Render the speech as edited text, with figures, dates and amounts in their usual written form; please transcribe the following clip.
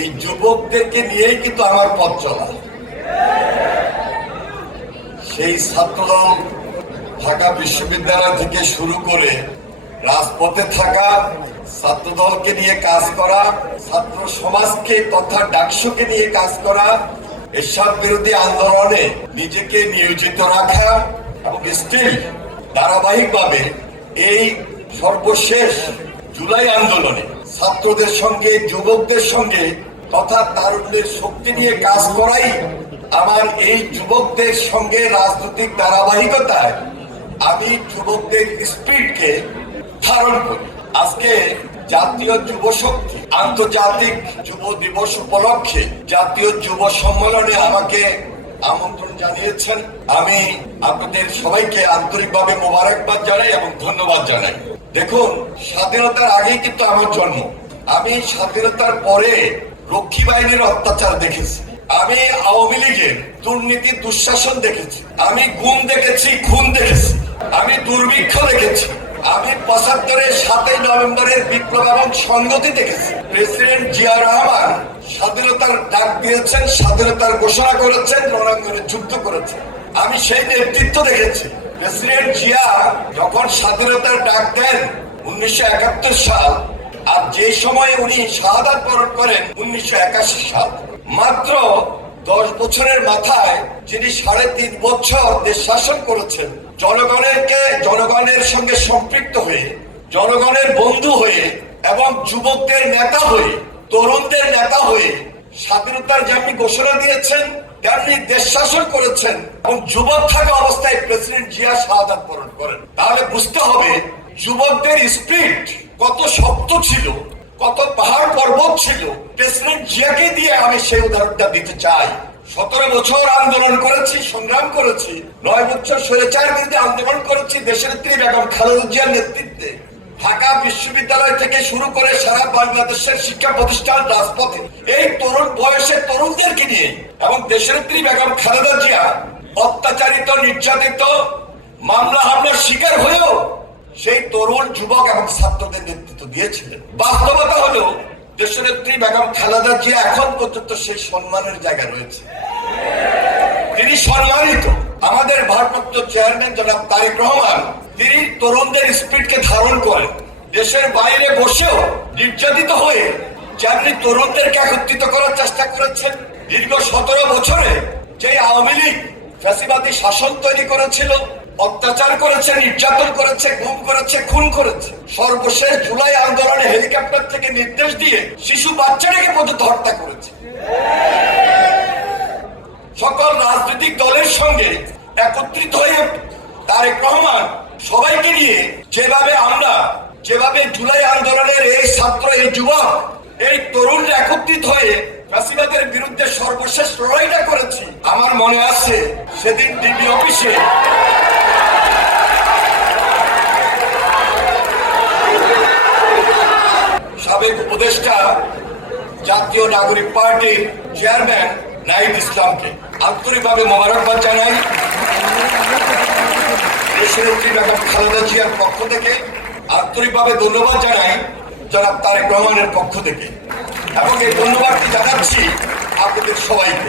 এই যুবকদেরকে নিয়েই কিন্তু আমার পথ চলা। সেই ছাত্রদল ঢাকা বিশ্ববিদ্যালয় থেকে শুরু করে রাজপথে থাকা, ছাত্রদলকে নিয়ে কাজ করা, ছাত্র সমাজকে তথা ডাকসুকে নিয়ে কাজ করা, এরশাদ বিরোধী আন্দোলনে নিজেকে নিয়োজিত রাখা এবং স্টিল ধারাবাহিকভাবে এই সর্বশেষ জুলাই আন্দোলনে ছাত্রদের সঙ্গে, যুবকদের সঙ্গে তথা তারুণ্যের শক্তি নিয়ে কাজ করাই আমার এই যুবকদের সঙ্গে রাজনৈতিক ধারাবাহিকতায় আমি যুবকদের স্পিরিটকে ধারণ করি। আজকে জাতীয় যুব শক্তি আন্তর্জাতিক যুব দিবস উপলক্ষে জাতীয় যুব সম্মেলনে আমাকে আমন্ত্রণ জানিয়েছেন। আমি আপনাদের সবাইকে আন্তরিকভাবে মোবারকবাদ জানাই এবং ধন্যবাদ জানাই। দেখুন, স্বাধীনতার আগেই কিন্তু আমার জন্ম। আমি স্বাধীনতার পরে রক্ষী বাহিনীর অত্যাচার দেখেছি, আমি আওয়ামী লীগের দুর্নীতি দুঃশাসন দেখেছি, আমি গুম দেখেছি, খুন দেখেছি, আমি দুর্ভিক্ষ দেখেছি, আমি ৭৫-এর ৭ই নভেম্বরের বিপ্লব এবং সংগতি দেখেছি। প্রেসিডেন্ট জিয়া রহমান স্বাধীনতার ডাক দিয়েছেন, স্বাধীনতার ঘোষণা করেছেন, রণাঙ্গনে যুদ্ধ করেছেন। আমি সেই নেতৃত্ব দেখেছি। প্রেসিডেন্ট জিয়া যখন স্বাধীনতার ডাক দেন ১৯৭১ সাল, আর যে সময় উনি শাহাদাত বরণ করেন ১৯৮১ সাল, মাত্র ১০ বছরের মাথায় যিনি ৩.৫ বছর দেশ শাসন করেছেন, জনগণের সঙ্গে সম্পৃক্ত হয়ে, জনগণের বন্ধু হয়ে এবং যুবকদের নেতা হয়ে, তরুণদের নেতা হয়ে স্বাধীনতার যেমনি ঘোষণা দিয়েছেন তেমনি দেশ শাসন করেছেন এবং যুবক থাকা অবস্থায় প্রেসিডেন্ট জিয়া শাহাদাত বরণ করেন। তাহলে বুঝতে হবে যুবকদের স্পিরিট কত শক্ত ছিল, কত পাহাড় পর্বত ছিল। প্রেসিডেন্ট জিয়াকে দিয়ে আমি সেই উদাহরণটা দিতে চাই। ১৭ বছর আন্দোলন করেছি, সংগ্রাম করেছি, ৯ বছর স্বৈরাচার বিরুদ্ধে আন্দোলন করেছি দেশের নেত্রী বেগম খালেদা জিয়ার নেতৃত্বে। ঢাকা বিশ্ববিদ্যালয় থেকে শুরু করে সারা বাংলাদেশের শিক্ষা প্রতিষ্ঠান রাজপথে এই তরুণ বয়সের তরুণদেরকে নিয়ে এবং দেশের নেত্রী বেগম খালেদা জিয়া অত্যাচারিত, নির্যাতিত, মামলা হামলার শিকার হয়েও সেই তরুণ, যুবক এবং ছাত্রদের নেতৃত্ব দিয়েছিলেন। বাস্তবতা হলো দেশনেত্রী বেগম খালেদা জিয়া এখন পর্যন্ত সেই সম্মানের জায়গা রয়েছে, তিনি সম্মানিত। আমাদের ভারপ্রাপ্ত চেয়ারম্যান জনাব তারেক রহমান, তিনি তরুণদের স্পিরিটকে ধারণ করেন। দেশের বাইরে বসেও নির্যাতিত হয়ে যেমনি তরুণদেরকে একত্রিত করার চেষ্টা করেছেন। দীর্ঘ ১৭ বছরে যে আওয়ামী লীগ ফ্যাসিবাদী শাসন তৈরি করেছিল, অত্যাচার করেছে, নির্যাতন করেছে, গুম করেছে, খুন করেছে, সর্বশেষ জুলাই আন্দোলনে হেলিকপ্টার থেকে নির্দেশ দিয়ে শিশু বাচ্চাটাকে পর্যন্ত হত্যা করেছে। সকল রাজনৈতিক দলের সঙ্গে একত্রিত হয়ে তারেক রহমান সবাইকে নিয়ে যেভাবে জুলাই আন্দোলনের এই ছাত্র, এই যুবক, এই তরুণরা একত্রিত হয়ে ফ্যাসিবাদের বিরুদ্ধে সর্বশেষ লড়াইটা করেছি। আমার মনে আছে সেদিন ডিবি অফিসে সাবেক উপদেষ্টা জাতীয় নাগরিক পার্টির চেয়ারম্যান নাহিদ ইসলামকে আন্তরিকভাবে মোবারকবাদ জানাই। দেশনেত্রী বেগম খালেদা জিয়ার পক্ষ থেকে আন্তরিকভাবে ধন্যবাদ জানাই জনাব তারেক রহমানের পক্ষ থেকে, এবং এই ধন্যবাদটি জানাচ্ছি আপনাদের সবাইকে।